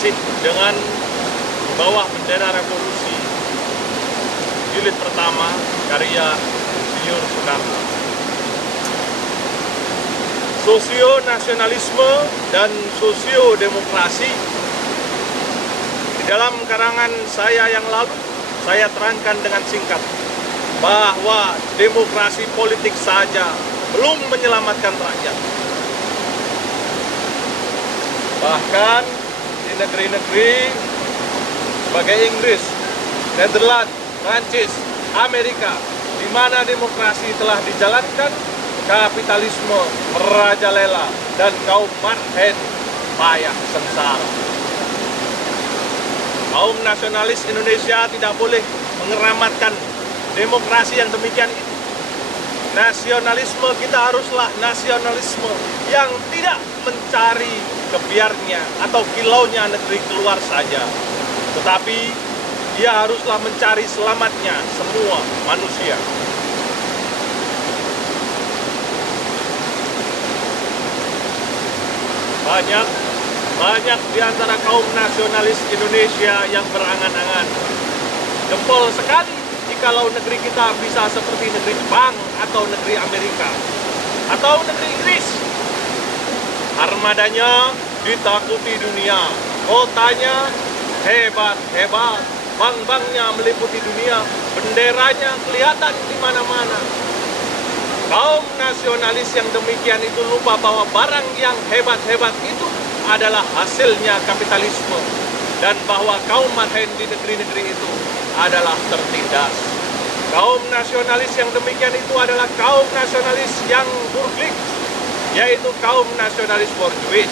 masih dengan bawah bendera revolusi jilid pertama karya Insinyur Soekarno. Sosio-nasionalisme dan sosio-demokrasi. Di dalam karangan saya yang lalu, saya terangkan dengan singkat bahwa demokrasi politik saja belum menyelamatkan rakyat. Bahkan di negeri-negeri sebagai Inggris, Netherlands, Prancis, Amerika, di mana demokrasi telah dijalankan, kapitalisme merajalela dan kaum marhen payah sengsara. Kaum nasionalis Indonesia tidak boleh mengeramatkan demokrasi yang demikian itu. Nasionalisme kita haruslah nasionalisme yang tidak mencari kebiarnya atau kilaunya negeri keluar saja, tetapi dia haruslah mencari selamatnya semua manusia. Banyak di antara kaum nasionalis Indonesia yang berangan-angan. Jempol sekali jikalau negeri kita bisa seperti negeri Jepang atau negeri Amerika atau negeri Inggris. Armadanya ditakuti dunia, kotanya hebat-hebat, bank-banknya meliputi dunia, benderanya kelihatan di mana-mana. Kaum nasionalis yang demikian itu lupa bahwa barang yang hebat-hebat itu adalah hasilnya kapitalisme dan bahwa kaum marhen di negeri-negeri itu adalah tertindas. Kaum nasionalis yang demikian itu adalah kaum nasionalis yang burglik, yaitu kaum nasionalis borjuis.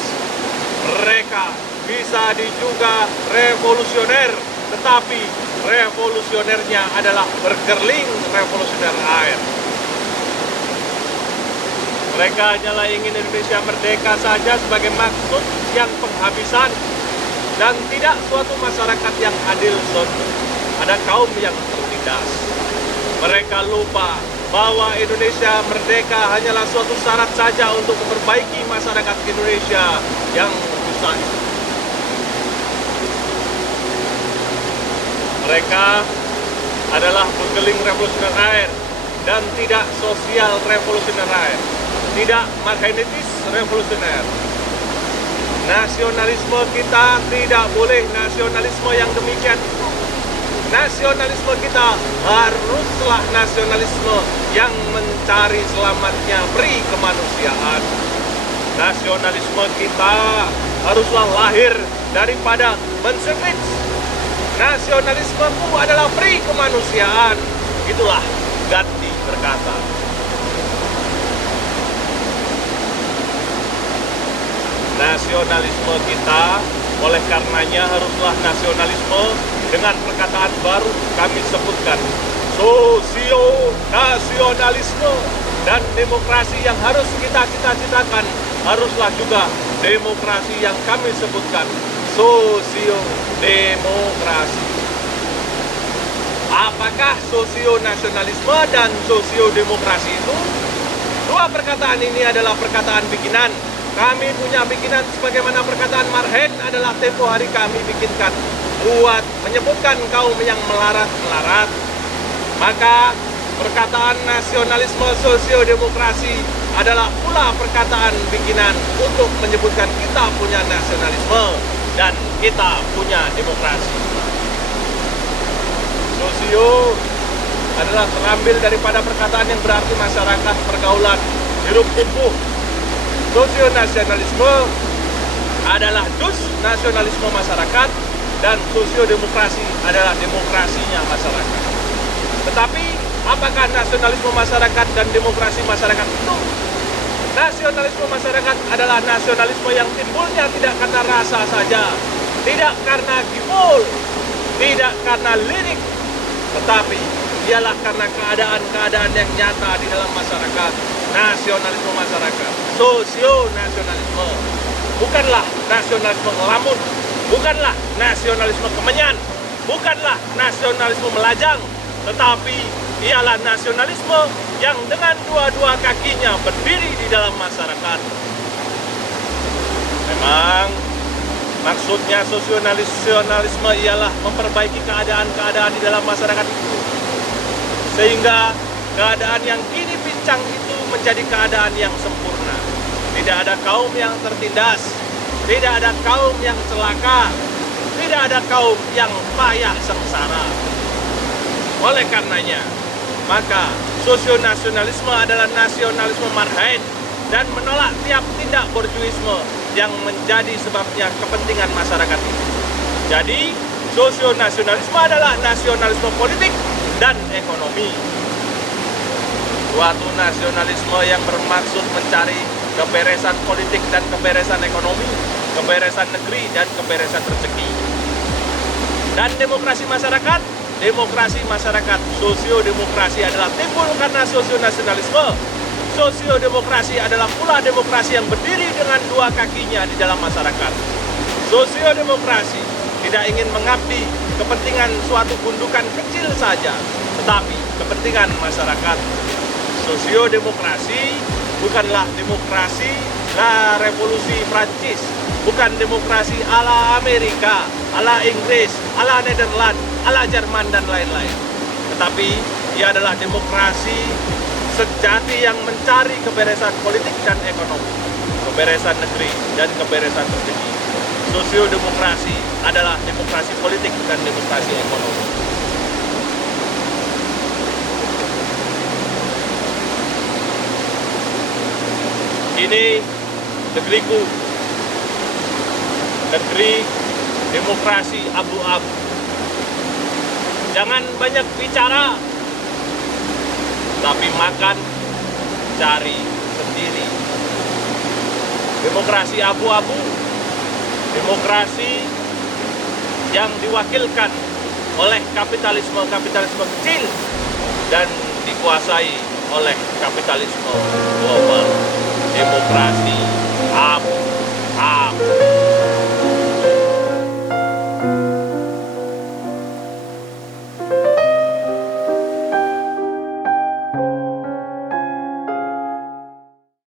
Mereka bisa diduga revolusioner, tetapi revolusionernya adalah bergerling revolusioner air. Mereka hanyalah ingin Indonesia merdeka saja sebagai maksud yang penghabisan dan tidak suatu masyarakat yang adil. Ada kaum yang tertindas. Mereka lupa bahwa Indonesia merdeka hanyalah suatu syarat saja untuk memperbaiki masyarakat Indonesia yang rusak. Mereka adalah bergeling revolusioner air dan tidak sosial revolusioner air. Tidak marhenitis revolusioner. Nasionalisme kita tidak boleh nasionalisme yang demikian itu. Nasionalisme kita haruslah nasionalisme yang mencari selamatnya peri kemanusiaan. Nasionalisme kita haruslah lahir daripada mensepit. Nasionalismeku adalah peri kemanusiaan. Itulah Gandhi berkata. Nasionalisme kita oleh karenanya haruslah nasionalisme dengan perkataan baru kami sebutkan sosio-nasionalisme, dan demokrasi yang harus kita cita-citakan haruslah juga demokrasi yang kami sebutkan sosio-demokrasi. Apakah sosio-nasionalisme dan sosio-demokrasi itu? Dua perkataan ini adalah perkataan bikinan. Kami punya bikinan sebagaimana perkataan marhen adalah tempo hari kami bikinkan buat menyebutkan kaum yang melarat-melarat. Maka perkataan nasionalisme sosiodemokrasi adalah pula perkataan bikinan untuk menyebutkan kita punya nasionalisme dan kita punya demokrasi. Sosio adalah terambil daripada perkataan yang berarti masyarakat, pergaulan, hirup tumbuh. Sosio-nasionalisme adalah dus nasionalisme masyarakat dan sosiodemokrasi adalah demokrasinya masyarakat. Tetapi apakah nasionalisme masyarakat dan demokrasi masyarakat itu? Nasionalisme masyarakat adalah nasionalisme yang timbulnya tidak karena rasa saja, tidak karena gimol, tidak karena lirik, tetapi ialah karena keadaan-keadaan yang nyata di dalam masyarakat. Nasionalisme masyarakat, sosio-nasionalisme, bukanlah nasionalisme ngelamun, bukanlah nasionalisme kemenyan, bukanlah nasionalisme melajang, tetapi ialah nasionalisme yang dengan dua-dua kakinya berdiri di dalam masyarakat. Memang maksud Maksudnya sosionasionalisme ialah memperbaiki keadaan-keadaan di dalam masyarakat itu, sehingga keadaan yang kini pincang itu menjadi keadaan yang sempurna. Tidak ada kaum yang tertindas, tidak ada kaum yang celaka, tidak ada kaum yang payah sengsara. Oleh karenanya, maka sosionasionalisme adalah nasionalisme marhaen dan menolak tiap tindak borjuisme yang menjadi sebabnya kepentingan masyarakat itu. Jadi, sosionasionalisme adalah nasionalisme politik dan ekonomi. Suatu nasionalisme yang bermaksud mencari keberesan politik dan keberesan ekonomi, keberesan negeri dan keberesan rezeki. Dan demokrasi masyarakat, sosiodemokrasi adalah timbul karena sosionasionalisme. Sosiodemokrasi adalah pula demokrasi yang berdiri dengan dua kakinya di dalam masyarakat. Sosiodemokrasi tidak ingin mengabdi kepentingan suatu gundukan kecil saja, tetapi kepentingan masyarakat. Sosiodemokrasi bukanlah demokrasi la revolusi Prancis, bukan demokrasi ala Amerika, ala Inggris, ala Nederland, ala Jerman dan lain-lain. Tetapi ia adalah demokrasi sejati yang mencari keberesan politik dan ekonomi, keberesan negeri dan keberesan rezeki. Sosiodemokrasi adalah demokrasi politik dan demokrasi ekonomi. Ini negeriku, negeri demokrasi abu-abu. Jangan banyak bicara, tapi makan, cari sendiri. Demokrasi abu-abu, demokrasi yang diwakilkan oleh kapitalisme kecil dan dikuasai oleh kapitalisme global. Demokrasi